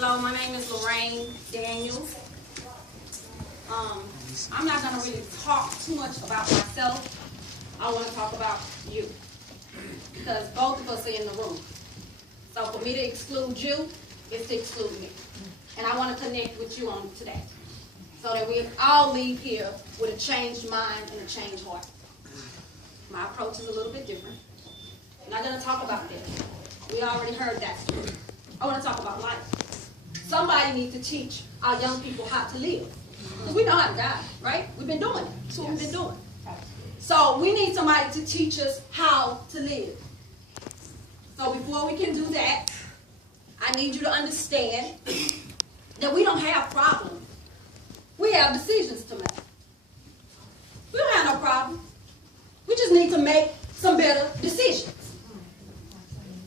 Hello, my name is Loraine Daniel. I'm not going to really talk too much about myself. I want to talk about you, because both of us are in the room. So for me to exclude you is to exclude me. And I want to connect with you on today, so that we all leave here with a changed mind and a changed heart. My approach is a little bit different. I'm not going to talk about that. We already heard that story. I want to talk about life. Somebody needs to teach our young people how to live. Because we know how to die, right? We've been doing it. That's what we've been doing. So we need somebody to teach us how to live. So before we can do that, I need you to understand that we don't have problems. We have decisions to make. We don't have no problem. We just need to make some better decisions.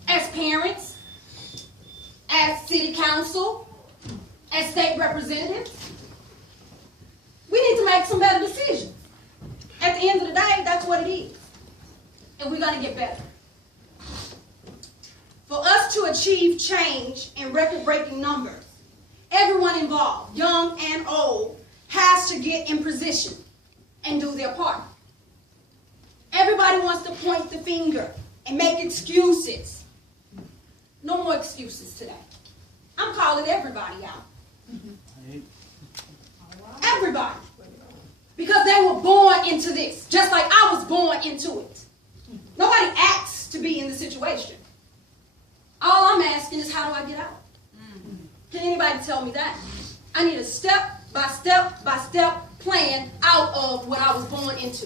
As parents, as city council, as state representatives, we need to make some better decisions. At the end of the day, that's what it is. And we're going to get better. For us to achieve change in record-breaking numbers, everyone involved, young and old, has to get in position and do their part. Everybody wants to point the finger and make excuses. No more excuses today. I'm calling everybody out. Everybody. Because they were born into this, just like I was born into it. Nobody asked to be in the situation. All I'm asking is, how do I get out? Can anybody tell me that? I need a step-by-step plan out of what I was born into.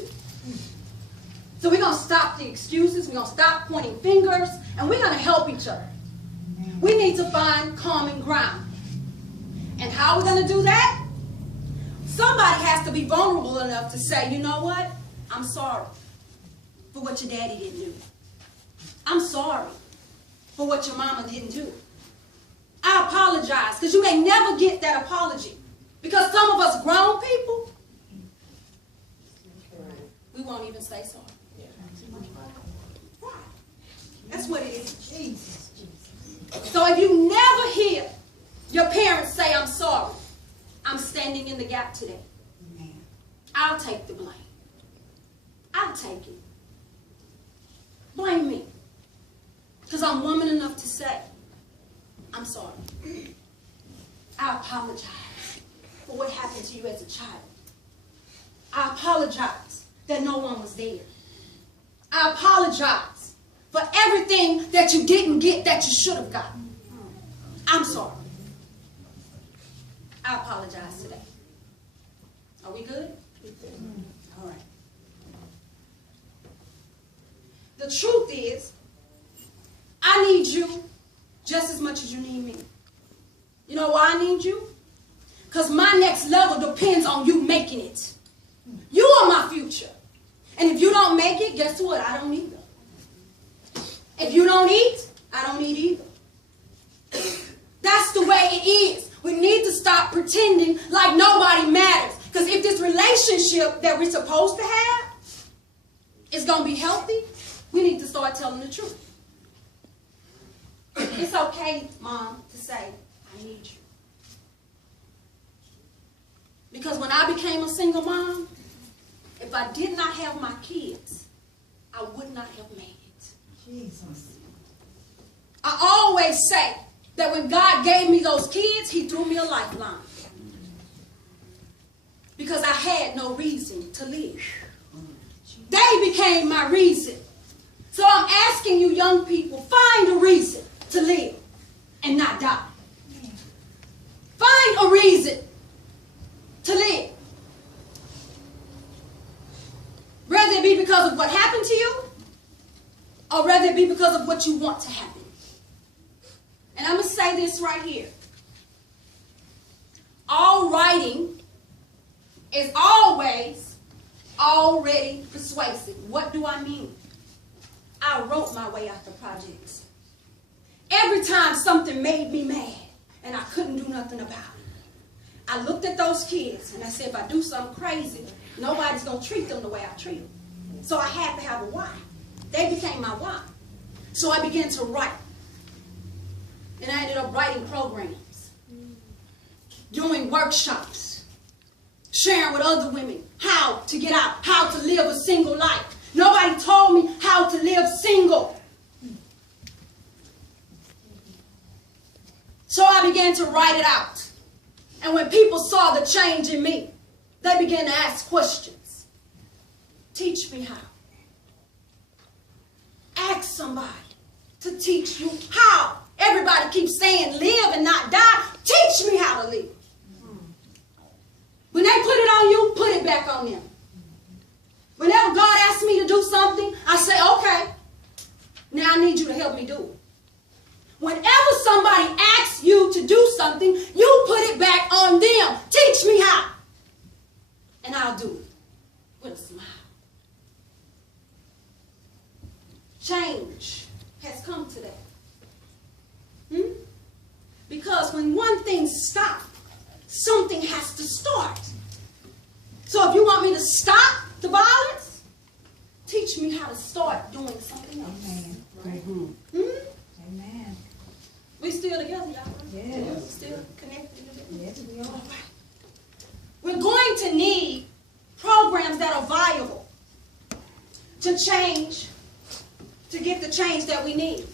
So we're going to stop the excuses, we're going to stop pointing fingers, and we're going to help each other. We need to find common ground. And how are we going to do that? Somebody has to be vulnerable enough to say, you know what? I'm sorry for what your daddy didn't do. I'm sorry for what your mama didn't do. I apologize, because you may never get that apology. Because some of us grown people, we won't even say sorry. That's what it is. So if you never hear your parents say, I'm sorry, I'm standing in the gap today. I'll take the blame. I'll take it. Blame me. Because I'm woman enough to say, I'm sorry. I apologize for what happened to you as a child. I apologize that no one was there. I apologize for everything that you didn't get that you should have gotten. I'm sorry. I apologize today. Are we good? All right. The truth is, I need you just as much as you need me. You know why I need you? Because my next level depends on you making it. You are my future. And if you don't make it, guess what? I don't either. If you don't eat, I don't eat either. That's the way it is. We need to stop pretending like nobody matters. Because if this relationship that we're supposed to have is going to be healthy, we need to start telling the truth. It's okay, Mom, to say, I need you. Because when I became a single mom, if I did not have my kids, I would not have made it. Jesus. I always say that when God gave me those kids, he threw me a lifeline. Because I had no reason to live. They became my reason. So I'm asking you young people, find a reason to live and not die. Find a reason to live. Whether it be because of what happened to you, or whether it be because of what you want to happen. And I'm going to say this right here. All writing is always already persuasive. What do I mean? I wrote my way out the projects. Every time something made me mad and I couldn't do nothing about it, I looked at those kids and I said, if I do something crazy, nobody's going to treat them the way I treat them. So I had to have a why. They became my why. So I began to write. And I ended up writing programs. doing workshops, sharing with other women how to get out, how to live a single life. Nobody told me how to live single. So I began to write it out. And when people saw the change in me, they began to ask questions. Teach me how. Ask somebody to teach you how. Everybody keeps saying live and not die. Teach me how to live. When they put it on you, put it back on them. Whenever God asks me to do something, I say, okay, now I need you to help me do it. Whenever somebody asks you to do something, you put it back on them. Teach me how. And I'll do it with a smile. Change has come today. Because when one thing stops, something has to start. So if you want me to stop the violence, teach me how to start doing something else. Amen. Right. Amen. We still together, y'all? Yes. Still connected? Yes, we are. We're going to need programs that are viable to change, to get the change that we need.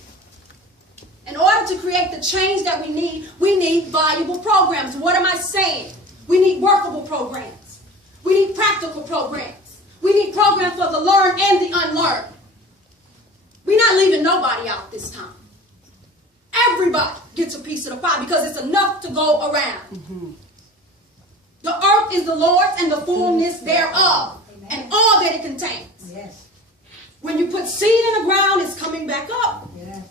In order to create the change that we need viable programs. What am I saying? We need workable programs. We need practical programs. We need programs for the learned and the unlearned. We're not leaving nobody out this time. Everybody gets a piece of the pie because it's enough to go around. The earth is the Lord's and the fullness thereof, and all that it contains. Yes. When you put seed in the ground, it's coming back up. Yes.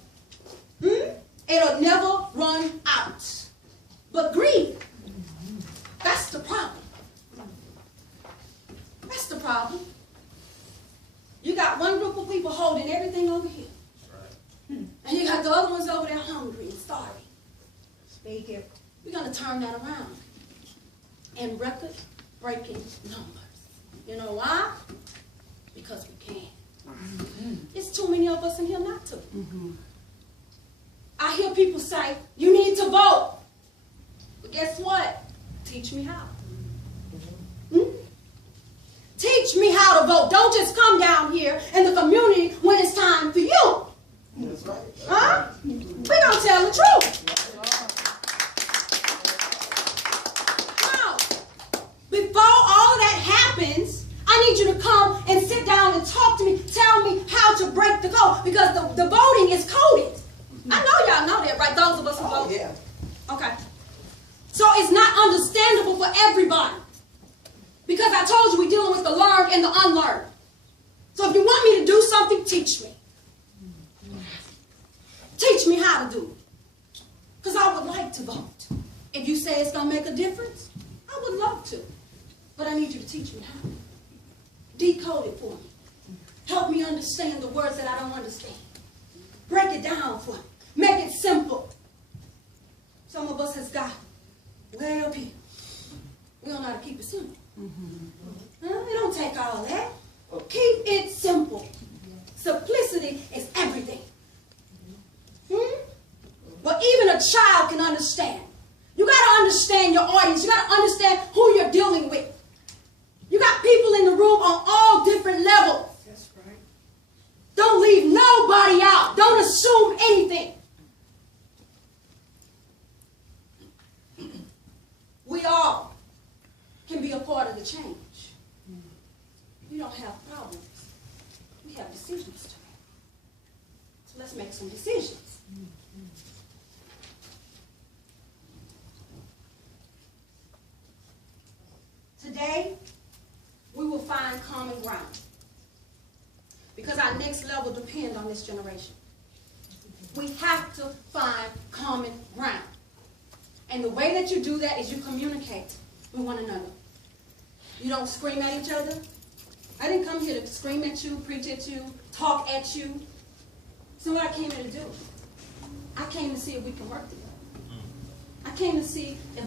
It'll never run out. But greed, that's the problem. That's the problem. You got one group of people holding everything over here. And you got the other ones over there hungry and starving. Speak it. We're going to turn that around in record-breaking numbers. You know why? Because we can. It's too many of us in here not to. I hear people say, you need to vote. But guess what? Teach me how. Teach me how to vote. Don't just come down here in the community when it's time for you. That's right. Huh? We're going to tell the truth. Now, before all of that happens, I need you to come and sit down and talk to me. Tell me how to break the code. Because the voting is coded. I know y'all know that, right? Those of us who vote. Yeah. Okay. So it's not understandable for everybody. Because I told you we're dealing with the learned and the unlearned. So if you want me to do something, teach me. Teach me how to do it. Because I would like to vote. If you say it's going to make a difference, I would love to. But I need you to teach me how. Decode it for me. Help me understand the words that I don't understand. Break it down for me. Make it simple. Some of us has got way up here. We don't know how to keep it simple. It don't take all that. Keep it simple. Simplicity is everything. But even a child can understand. You got to understand your audience. You got to understand who you're dealing with. You got people in the room on all different levels. That's right. Don't leave nobody out. Don't assume anything. We all can be a part of the change. We don't have problems. We have decisions to make. So let's make some decisions. Today, we will find common ground. Because our next level depends on this generation. We have to find common ground. And the way that you do that is you communicate with one another. You don't scream at each other. I didn't come here to scream at you, preach at you, talk at you. So what I came here to do? I came to see if we can work together. I came to see if